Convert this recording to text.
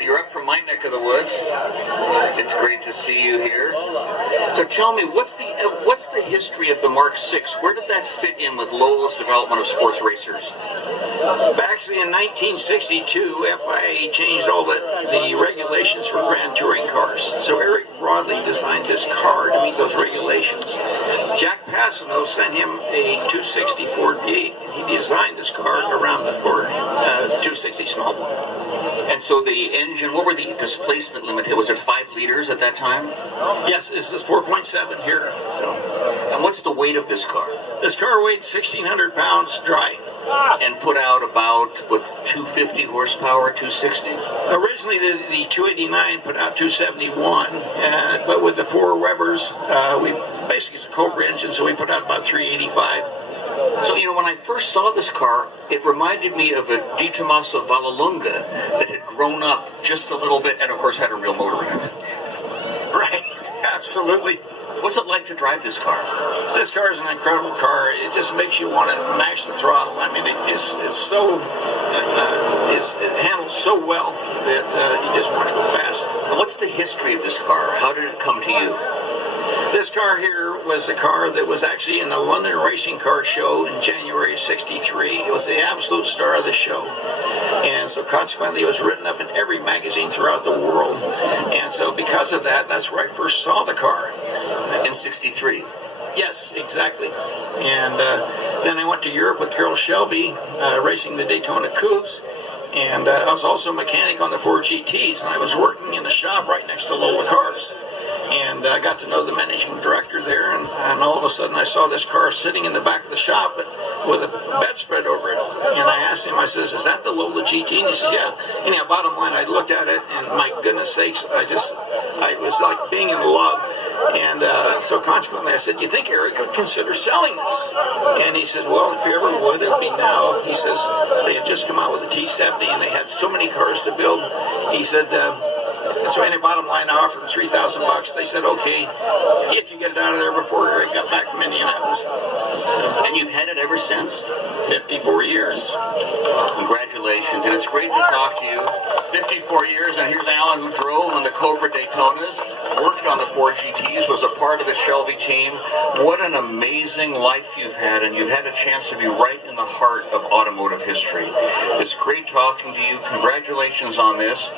You're up from my neck of the woods. It's great to see you here. So tell me, what's the history of the Mark VI? Where did that fit in with Lola's development of sports racers? Actually, in 1962, FIA changed all the regulations for Grand Touring cars. So Eric Broadley designed this car to meet those regulations. Jack Passano sent him a 260 Ford V8, and he designed this car around the Ford 260 small block. And so the engine, what were the displacement limit? Was it 5 liters at that time? Yes, this is 4.7 here. So, and what's the weight of this car? This car weighed 1,600 pounds dry. And put out about, 250 horsepower, 260? Originally, the 289 put out 271, but with the 4 Webers, we basically it's a Cobra engine, so we put out about 385. So, when I first saw this car, it reminded me of a Di Tommaso Vallelunga that had grown up just a little bit, and of course had a real motor in it. Right, absolutely. What's it like to drive this car? This car is an incredible car. It just makes you want to mash the throttle. I mean, it's so it handles so well that you just want to go fast. What's the history of this car? How did it come to you? This car here was a car that was actually in the London Racing Car Show in January of '63. It was the absolute star of the show. And so consequently, it was written up in every magazine throughout the world. And so because of that, that's where I first saw the car. In '63? Yes, exactly. And then I went to Europe with Carroll Shelby, racing the Daytona Coups. And I was also a mechanic on the Ford GTs, and I was working in a shop right next to Lola Cars. And I got to know the managing director there, and all of a sudden I saw this car sitting in the back of the shop with a bedspread over it. And I asked him, I says, "Is that the Lola GT?" And he says, "Yeah." Anyhow, bottom line, I looked at it, and my goodness sakes, I was like being in love. And so consequently I said, "You think Eric could consider selling this?" And he said, "Well, if he ever would, it would be now." He says, they had just come out with a T70, and they had so many cars to build. He said, so any bottom line, I offered $3,000. They said, "Okay, if you get it out of there before Eric got back from Indianapolis." And you've had it ever since? 54 years. Congratulations, and it's great to talk to you. 54 years, and here's Alan, who drove on the Cobra Daytonas, worked on the Ford GTs, was a part of the Shelby team. What an amazing life you've had, and you've had a chance to be right in the heart of automotive history. It's great talking to you. Congratulations on this.